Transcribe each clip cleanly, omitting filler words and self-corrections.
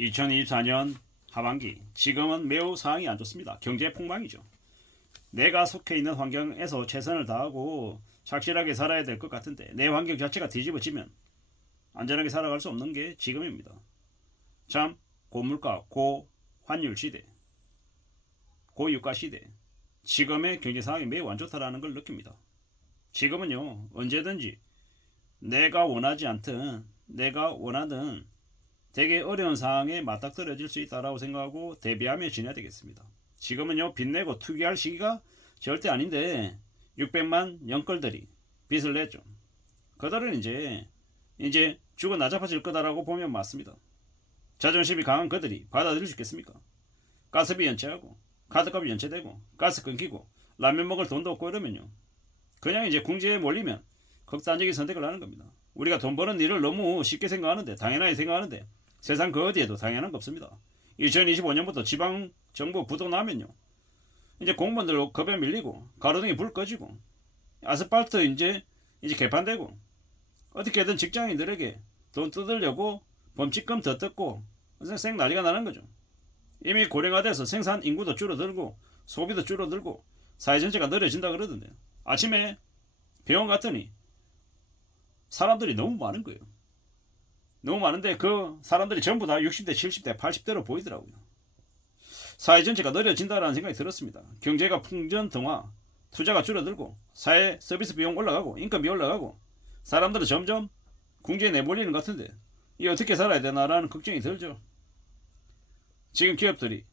2024년 하반기, 지금은 매우 상황이 안 좋습니다. 경제 폭망이죠. 내가 속해 있는 환경에서 최선을 다하고 착실하게 살아야 될 것 같은데 내 환경 자체가 뒤집어지면 안전하게 살아갈 수 없는 게 지금입니다. 참 고물가, 고환율 시대, 고유가 시대, 지금의 경제 상황이 매우 안 좋다라는 걸 느낍니다. 지금은요, 언제든지 내가 원하지 않든 내가 원하든 되게 어려운 상황에 맞닥뜨려질 수 있다라고 생각하고 대비하며 지내야 되겠습니다. 지금은요, 빚내고 투기할 시기가 절대 아닌데 600만 영끌들이 빚을 냈죠. 그들은 이제 죽어 나자빠질 거다라고 보면 맞습니다. 자존심이 강한 그들이 받아들일 수 있겠습니까? 가스비 연체하고 카드값이 연체되고 가스 끊기고 라면 먹을 돈도 없고 이러면요, 그냥 이제 궁지에 몰리면 극단적인 선택을 하는 겁니다. 우리가 돈 버는 일을 너무 쉽게 생각하는데, 당연하게 생각하는데 세상 그 어디에도 당연한 거 없습니다. 2025년부터 지방정부 부도 나면요, 이제 공무원들 급여 밀리고 가로등에 불 꺼지고 아스팔트 이제 개판되고 어떻게든 직장인들에게 돈 뜯으려고 범칙금 더 뜯고 생 난리가 나는 거죠. 이미 고령화돼서 생산 인구도 줄어들고 소비도 줄어들고 사회 전체가 느려진다 그러던데, 아침에 병원 갔더니 사람들이 너무 많은 거예요. 너무 많은데 그 사람들이 전부 다 60대, 70대, 80대로 보이더라고요. 사회 전체가 느려진다라는 생각이 들었습니다. 경제가 풍전등화, 투자가 줄어들고 사회 서비스 비용 올라가고 인건비 올라가고 사람들은 점점 궁지에 내몰리는 것 같은데 이 어떻게 살아야 되나라는 걱정이 들죠. 지금 기업들이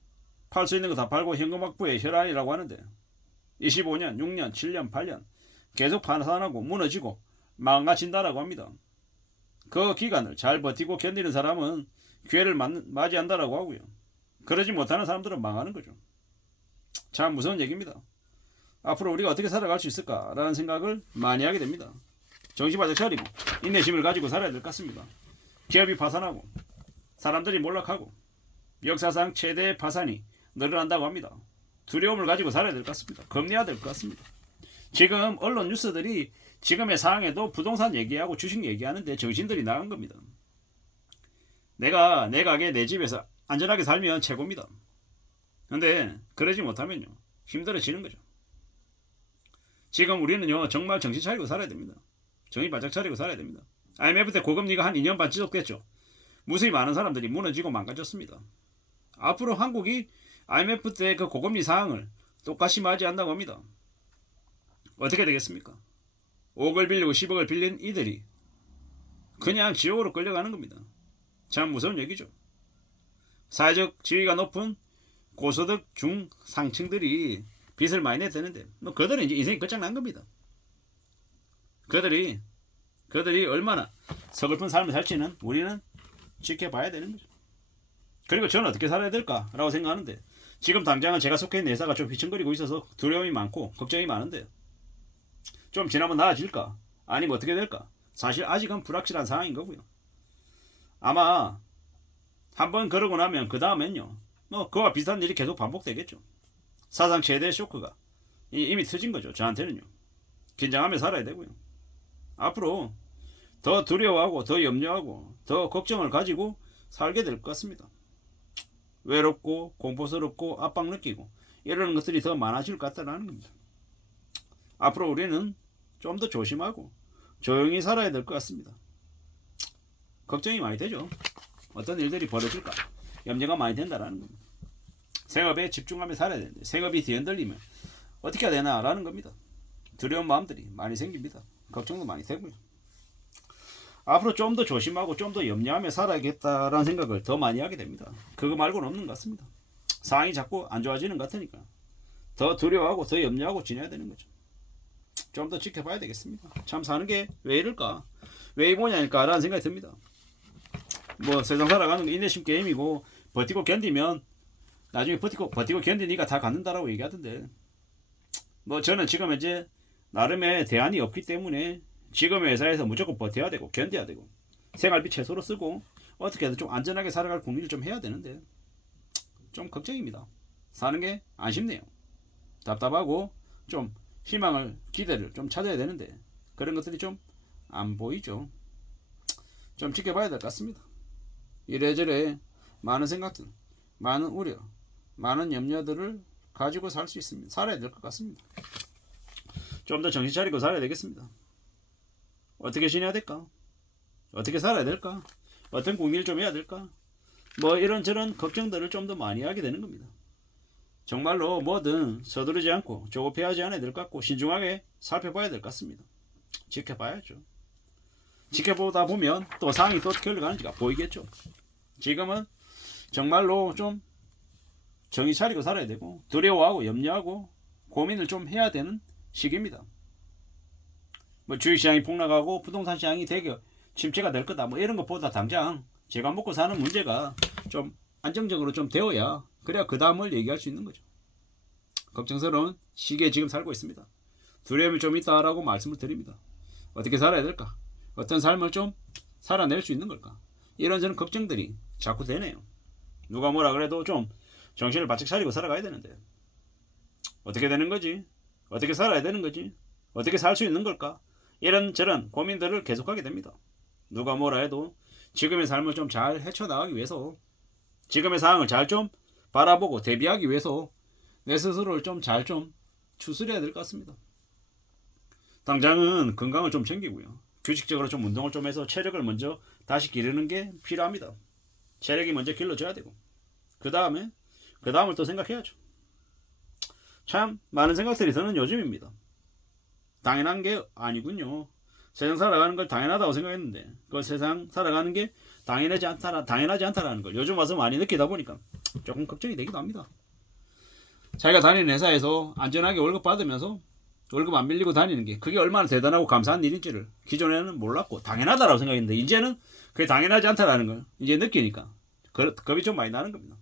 팔 수 있는 거 다 팔고 현금 확보에 혈안이라고 하는데 25년, 6년, 7년, 8년 계속 파산하고 무너지고 망가진다라고 합니다. 그 기간을 잘 버티고 견디는 사람은 기회를 맞이한다라고 하고요. 그러지 못하는 사람들은 망하는 거죠. 참 무서운 얘기입니다. 앞으로 우리가 어떻게 살아갈 수 있을까라는 생각을 많이 하게 됩니다. 정신 바짝 차리고 인내심을 가지고 살아야 될 것 같습니다. 기업이 파산하고 사람들이 몰락하고 역사상 최대 파산이 늘어난다고 합니다. 두려움을 가지고 살아야 될 것 같습니다. 겁내야 될 것 같습니다. 지금 언론 뉴스들이 지금의 상황에도 부동산 얘기하고 주식 얘기하는데 정신들이 나간 겁니다. 내가 내 가게 내 집에서 안전하게 살면 최고입니다. 근데 그러지 못하면요, 힘들어지는 거죠. 지금 우리는요, 정말 정신 차리고 살아야 됩니다. 정신 바짝 차리고 살아야 됩니다. IMF 때 고금리가 한 2년 반 지속됐죠. 무수히 많은 사람들이 무너지고 망가졌습니다. 앞으로 한국이 IMF 때 그 고금리 상황을 똑같이 맞이한다고 합니다. 어떻게 되겠습니까? 5억을 빌리고 10억을 빌린 이들이 그냥 지옥으로 끌려가는 겁니다. 참 무서운 얘기죠. 사회적 지위가 높은 고소득 중상층들이 빚을 많이 내대는데 그들은 이제 인생이 끝장난 겁니다. 그들이 얼마나 서글픈 삶을 살지는 우리는 지켜봐야 되는 거죠. 그리고 저는 어떻게 살아야 될까라고 생각하는데, 지금 당장은 제가 속해 있는 회사가 좀 휘청거리고 있어서 두려움이 많고 걱정이 많은데, 좀 지나면 나아질까? 아니면 어떻게 될까? 사실 아직은 불확실한 상황인 거고요. 아마 한번 그러고 나면 그 다음엔요, 그와 비슷한 일이 계속 반복되겠죠. 사상 최대 쇼크가 이미 터진 거죠. 저한테는요. 긴장하며 살아야 되고요. 앞으로 더 두려워하고 더 염려하고 더 걱정을 가지고 살게 될 것 같습니다. 외롭고 공포스럽고 압박 느끼고 이러는 것들이 더 많아질 것 같다는 겁니다. 앞으로 우리는 좀 더 조심하고 조용히 살아야 될 것 같습니다. 걱정이 많이 되죠. 어떤 일들이 벌어질까 염려가 많이 된다는 겁니다. 생업에 집중하며 살아야 되는데 생업이 뒤흔들리면 어떻게 해야 되나라는 겁니다. 두려운 마음들이 많이 생깁니다. 걱정도 많이 되고요. 앞으로 좀 더 조심하고 좀 더 염려하며 살아야겠다라는 생각을 더 많이 하게 됩니다. 그거 말고는 없는 것 같습니다. 상황이 자꾸 안 좋아지는 것 같으니까 더 두려워하고 더 염려하고 지내야 되는 거죠. 좀 더 지켜봐야 되겠습니다. 참 사는 게 왜 이럴까? 왜 이 모양일까라는 생각이 듭니다. 세상 살아가는 거 인내심 게임이고 버티고 견디면 나중에 버티고 견디니까 다 갖는다라고 얘기하던데, 저는 지금 이제 나름의 대안이 없기 때문에 지금의 회사에서 무조건 버텨야 되고 견뎌야 되고 생활비 최소로 쓰고 어떻게든 좀 안전하게 살아갈 궁리를 좀 해야 되는데 좀 걱정입니다. 사는 게 아쉽네요. 답답하고 좀 희망을 기대를 좀 찾아야 되는데 그런 것들이 좀 안 보이죠. 좀 지켜봐야 될 것 같습니다. 이래저래 많은 생각들, 많은 우려, 많은 염려들을 가지고 살 수 있습니다. 살아야 될 것 같습니다. 좀 더 정신 차리고 살아야 되겠습니다. 어떻게 지내야 될까? 어떻게 살아야 될까? 어떤 고민을 좀 해야 될까? 뭐 이런저런 걱정들을 좀 더 많이 하게 되는 겁니다. 정말로 뭐든 서두르지 않고 조급해하지 않아야 될 것 같고 신중하게 살펴봐야 될 것 같습니다. 지켜봐야죠. 지켜보다 보면 또 상황이 또 어떻게 흘러가는지가 보이겠죠. 지금은 정말로 좀 정신 차리고 살아야 되고 두려워하고 염려하고 고민을 좀 해야 되는 시기입니다. 뭐 주식시장이 폭락하고 부동산 시장이 되게 침체가 될 거다 뭐 이런 것보다 당장 제가 먹고 사는 문제가 좀 안정적으로 좀 되어야 그래야 그 다음을 얘기할 수 있는 거죠. 걱정스러운 시기에 지금 살고 있습니다. 두려움이 좀 있다라고 말씀을 드립니다. 어떻게 살아야 될까? 어떤 삶을 좀 살아낼 수 있는 걸까? 이런저런 걱정들이 자꾸 되네요. 누가 뭐라 그래도 좀 정신을 바짝 차리고 살아가야 되는데 어떻게 되는 거지? 어떻게 살아야 되는 거지? 어떻게 살 수 있는 걸까? 이런저런 고민들을 계속하게 됩니다. 누가 뭐라 해도 지금의 삶을 좀 잘 헤쳐나가기 위해서 지금의 상황을 잘 좀 바라보고 대비하기 위해서 내 스스로를 좀 잘 좀 추스려야 될 것 같습니다. 당장은 건강을 좀 챙기고요. 규칙적으로 좀 운동을 좀 해서 체력을 먼저 다시 기르는 게 필요합니다. 체력이 먼저 길러져야 되고 그 다음을 또 생각해야죠. 참 많은 생각들이 드는 요즘입니다. 당연한 게 아니군요. 세상 살아가는 걸 당연하다고 생각했는데 그 세상 살아가는 게 당연하지 않다라는 걸 요즘 와서 많이 느끼다 보니까 조금 걱정이 되기도 합니다. 자기가 다니는 회사에서 안전하게 월급 받으면서 월급 안 밀리고 다니는 게 그게 얼마나 대단하고 감사한 일인지를 기존에는 몰랐고 당연하다라고 생각했는데 이제는 그게 당연하지 않다라는 걸 이제 느끼니까 겁이 좀 많이 나는 겁니다.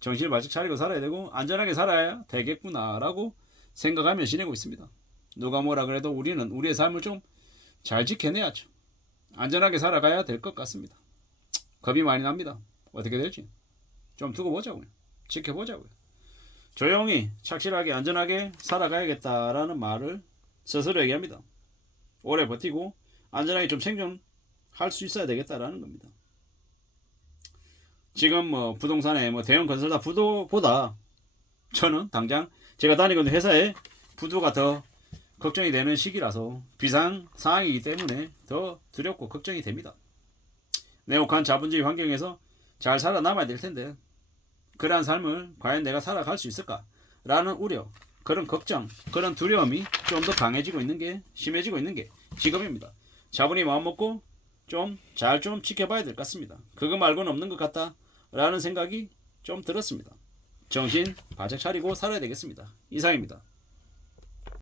정신을 바짝 차리고 살아야 되고 안전하게 살아야 되겠구나라고 생각하며 지내고 있습니다. 누가 뭐라 그래도 우리는 우리의 삶을 좀 잘 지켜내야죠. 안전하게 살아가야 될 것 같습니다. 겁이 많이 납니다. 어떻게 될지 좀 두고 보자고요. 지켜보자고요. 조용히 착실하게 안전하게 살아가야겠다라는 말을 스스로에게 합니다. 오래 버티고 안전하게 좀 생존할 수 있어야 되겠다라는 겁니다. 지금 뭐 부동산에 뭐 대형 건설사 부도보다 저는 당장 제가 다니고 있는 회사의 부도가 더 걱정이 되는 시기라서 비상 상황이기 때문에 더 두렵고 걱정이 됩니다. 냉혹한 자본주의 환경에서 잘 살아남아야 될 텐데 그러한 삶을 과연 내가 살아갈 수 있을까? 라는 우려, 그런 걱정, 그런 두려움이 좀 더 강해지고 있는 게 심해지고 있는 게 지금입니다. 차분히 마음먹고 좀 잘 좀 지켜봐야 될 것 같습니다. 그거 말고는 없는 것 같다 라는 생각이 좀 들었습니다. 정신 바짝 차리고 살아야 되겠습니다. 이상입니다.